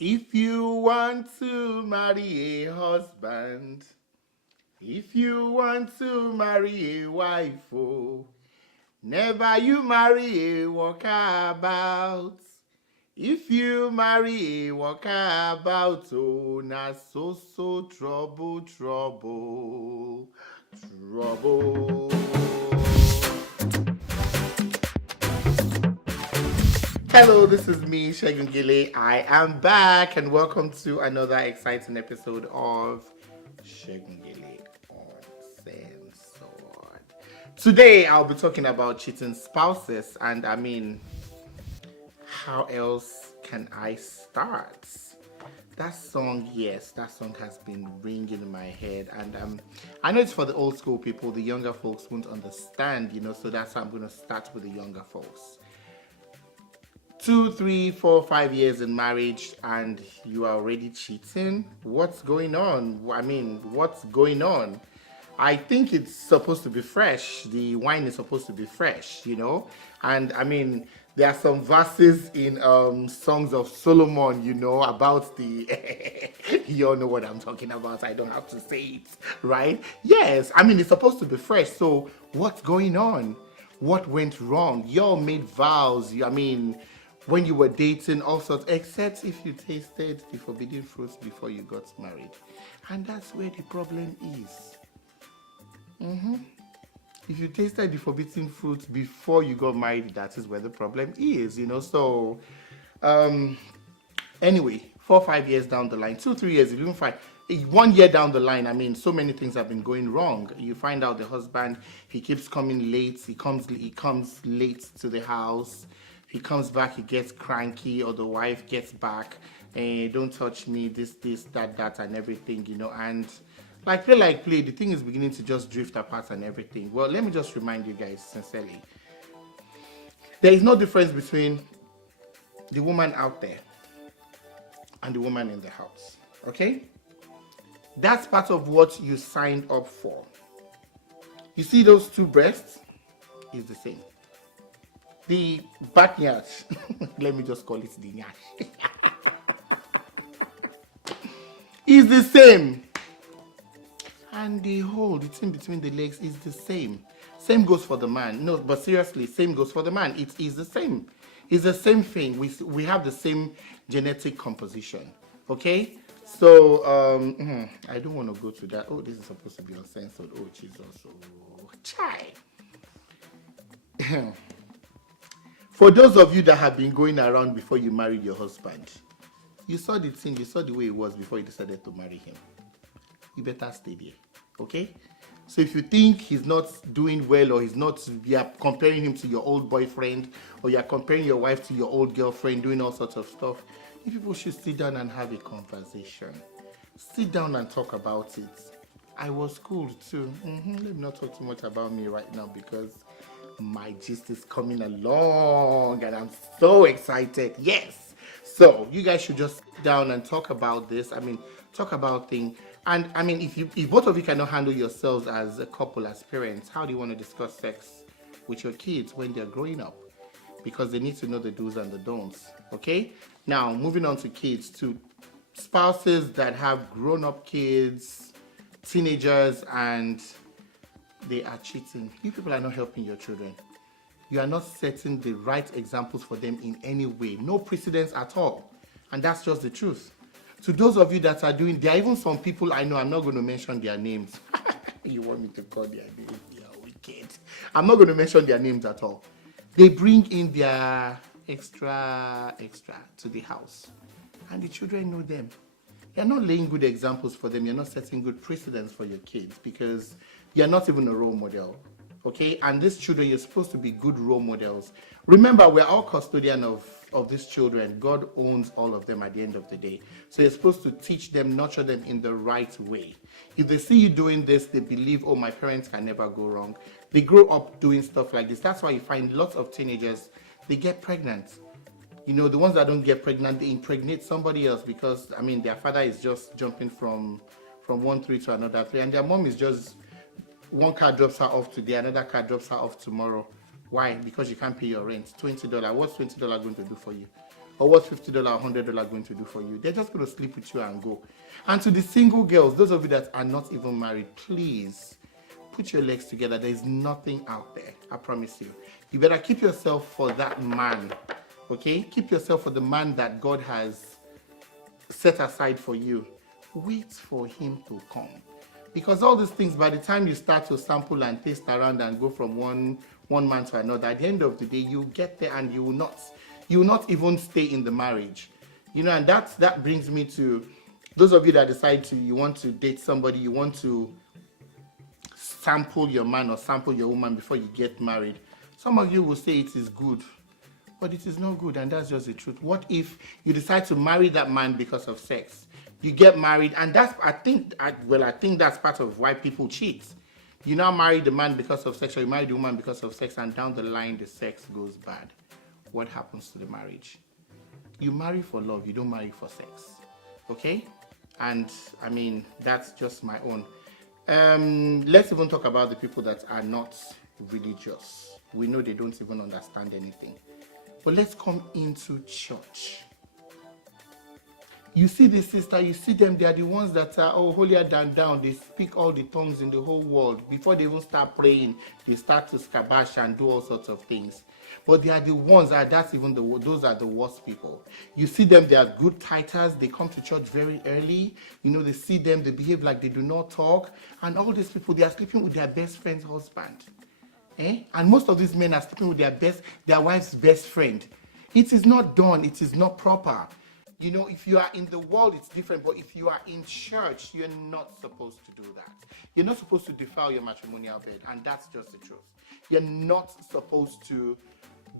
If you want to marry a husband, if you want to marry a wife, oh, never you marry a walkabout. If you marry a walkabout, oh, na so trouble, trouble, trouble. Hello, this is me, Segungele. I am back and welcome to another exciting episode of Segungele Uncensored. Today, I'll be talking about cheating spouses, and how else can I start? That song, yes, that song has been ringing in my head, and I know it's for the old school people. The younger folks won't understand, so that's how I'm going to start with the younger folks. 2, 3, 4, 5 years in marriage and you are already cheating? What's going on? What's going on? I think it's supposed to be fresh. The wine is supposed to be fresh, And there are some verses in Songs of Solomon, about the. You all know what I'm talking about. I don't have to say it, right? Yes, it's supposed to be fresh. So what's going on? What went wrong? Y'all made vows. When you were dating, all sorts, except if you tasted the forbidden fruits before you got married. And that's where the problem is. If you tasted the forbidden fruits before you got married, that is where the problem is, So, anyway, 4, 5 years down the line, 2, 3 years, you don't find. 1 year down the line, so many things have been going wrong. You find out the husband, he keeps coming late. He comes late to the house. He comes back, he gets cranky, or the wife gets back, don't touch me, this, that, and everything, And like play, the thing is beginning to just drift apart and everything. Well, let me just remind you guys sincerely. There is no difference between the woman out there and the woman in the house, okay? That's part of what you signed up for. You see those two breasts? It's the same. The back nyash, let me just call it the nyash, is the same. And the hole, the thing between the legs is the same. Same goes for the man. No, but seriously, same goes for the man. It is the same. It's the same thing. We have the same genetic composition. Okay? So, I don't want to go to that. Oh, this is supposed to be uncensored. Oh, Jesus. Oh, chai. For those of you that have been going around before you married your husband, you saw the thing, you saw the way it was before you decided to marry him. You better stay there, okay? So if you think he's not doing well or you are comparing him to your old boyfriend or you are comparing your wife to your old girlfriend, doing all sorts of stuff, you people should sit down and have a conversation. Sit down and talk about it. I was cool too. Let me not talk too much about me right now because my gist is coming along and I'm so excited. Yes. So you guys should just sit down and talk about this. Talk about things. And if both of you cannot handle yourselves as a couple, as parents, how do you want to discuss sex with your kids when they're growing up? Because they need to know the do's and the don'ts. Okay? Now, moving on to kids, to spouses that have grown-up kids, teenagers, and they are cheating. You people are not helping your children. You are not setting the right examples for them in any way. No precedence at all. And that's just the truth. To those of you that are doing, there are even some people I know, I'm not going to mention their names. You want me to call their names? You're wicked. I'm not going to mention their names at all. They bring in their extra to the house. And the children know them. You're not laying good examples for them. You're not setting good precedents for your kids because you're not even a role model. Okay? And these children, you're supposed to be good role models. Remember, we're all custodian of these children. God owns all of them at the end of the day. So you're supposed to teach them, nurture them in the right way. If they see you doing this, they believe, oh, my parents can never go wrong. They grow up doing stuff like this. That's why you find lots of teenagers, they get pregnant. The ones that don't get pregnant, they impregnate somebody else because, their father is just jumping from one tree to another tree. And their mom is just, one car drops her off today, another car drops her off tomorrow. Why? Because you can't pay your rent. $20. What's $20 going to do for you? Or what's $50 or $100 going to do for you? They're just going to sleep with you and go. And to the single girls, those of you that are not even married, please put your legs together. There's nothing out there, I promise you. You better keep yourself for that man, okay? Keep yourself for the man that God has set aside for you. Wait for him to come. Because all these things, by the time you start to sample and taste around and go from one man to another, at the end of the day, you get there and you will not even stay in the marriage. You know, and that brings me to those of you that decide you want to date somebody, you want to sample your man or sample your woman before you get married. Some of you will say it is good, but it is not good, and that's just the truth. What if you decide to marry that man because of sex? You get married, and I think that's part of why people cheat. You now marry the man because of sex, or you marry the woman because of sex, and down the line the sex goes bad. What happens to the marriage? You marry for love, you don't marry for sex. Okay? And I mean, that's just my own. Let's even talk about the people that are not religious. We know they don't even understand anything. But let's come into church. You see this sister, you see them, they are the ones that are holier than thou. They speak all the tongues in the whole world. Before they even start praying, they start to scabash and do all sorts of things. But they are the ones, those are the worst people. You see them, they are good tithers. They come to church very early. You know, they see them, they behave like they do not talk. And all these people, they are sleeping with their best friend's husband. And most of these men are sleeping with their wife's best friend. It is not done. It is not proper. You know, if you are in the world, it's different. But if you are in church, you're not supposed to do that. You're not supposed to defile your matrimonial bed. And that's just the truth. You're not supposed to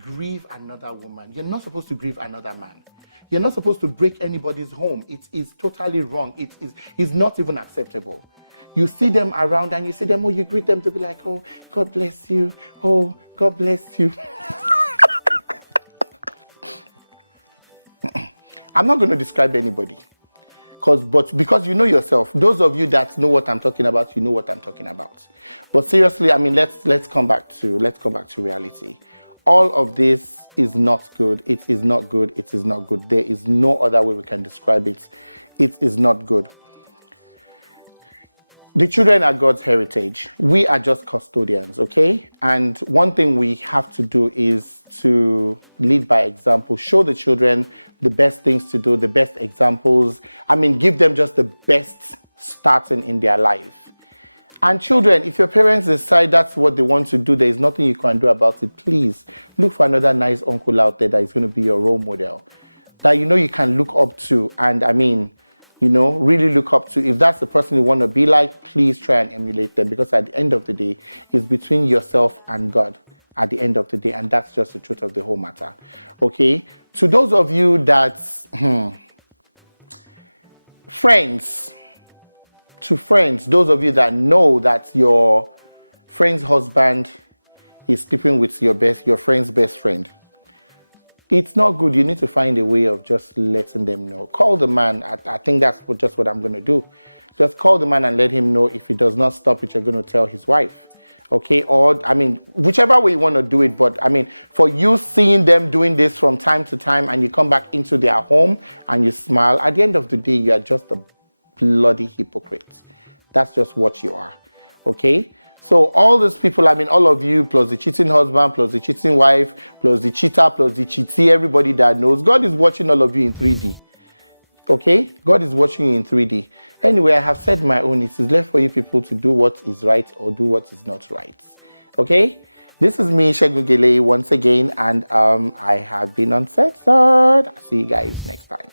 grieve another woman. You're not supposed to grieve another man. You're not supposed to break anybody's home. It is totally wrong. It's not even acceptable. You see them around and you see them, you greet them to be like, oh, God bless you. Oh, God bless you. I'm not going to describe anybody. Because you know yourself. Those of you that know what I'm talking about, you know what I'm talking about. But seriously, I mean, let's come back to reality. All of this is not good. It is not good. It is not good. There is no other way we can describe it. It is not good. The children are God's heritage. We are just custodians, okay? And one thing we have to do is to lead by example, show the children the best things to do, the best examples. I mean, give them just the best starting in their life. And children, if your parents decide that's what they want to do, there is nothing you can do about it. Please look for another nice uncle out there that is going to be your role model, that you know you can look up to. And I mean, you know, really look up to. If that's the person you want to be like, please try and emulate them, because at the end of the day, it's between yourself and God at the end of the day, and that's just the truth of the whole matter. Okay? To those of you that, friends, those of you that know that your friend's husband is sleeping with your friend's best friend, it's not good. You need to find a way of just letting them know. Call the man. I think that's just what I'm going to do. Just call the man and let him know. If he does not stop it, you're going to tell his wife. Okay? Or, I mean, whichever way you want to do it. But, I mean, for you seeing them doing this from time to time and you come back into their home and you smile, at the end of the day, you are just a bloody hypocrite. That's just what you are. Okay? So all these people, I mean, all of you, plus the cheating husband, plus the cheating wife, plus the cheater, plus the cheatee, everybody that knows, God is watching all of you in 3D. Okay? God is watching you in 3D. Anyway, I have said my own. It is left for you people to do what is right or do what is not right. Okay? This is me, Segungele, once again, and I have been Uncensored. I'll see you guys next time.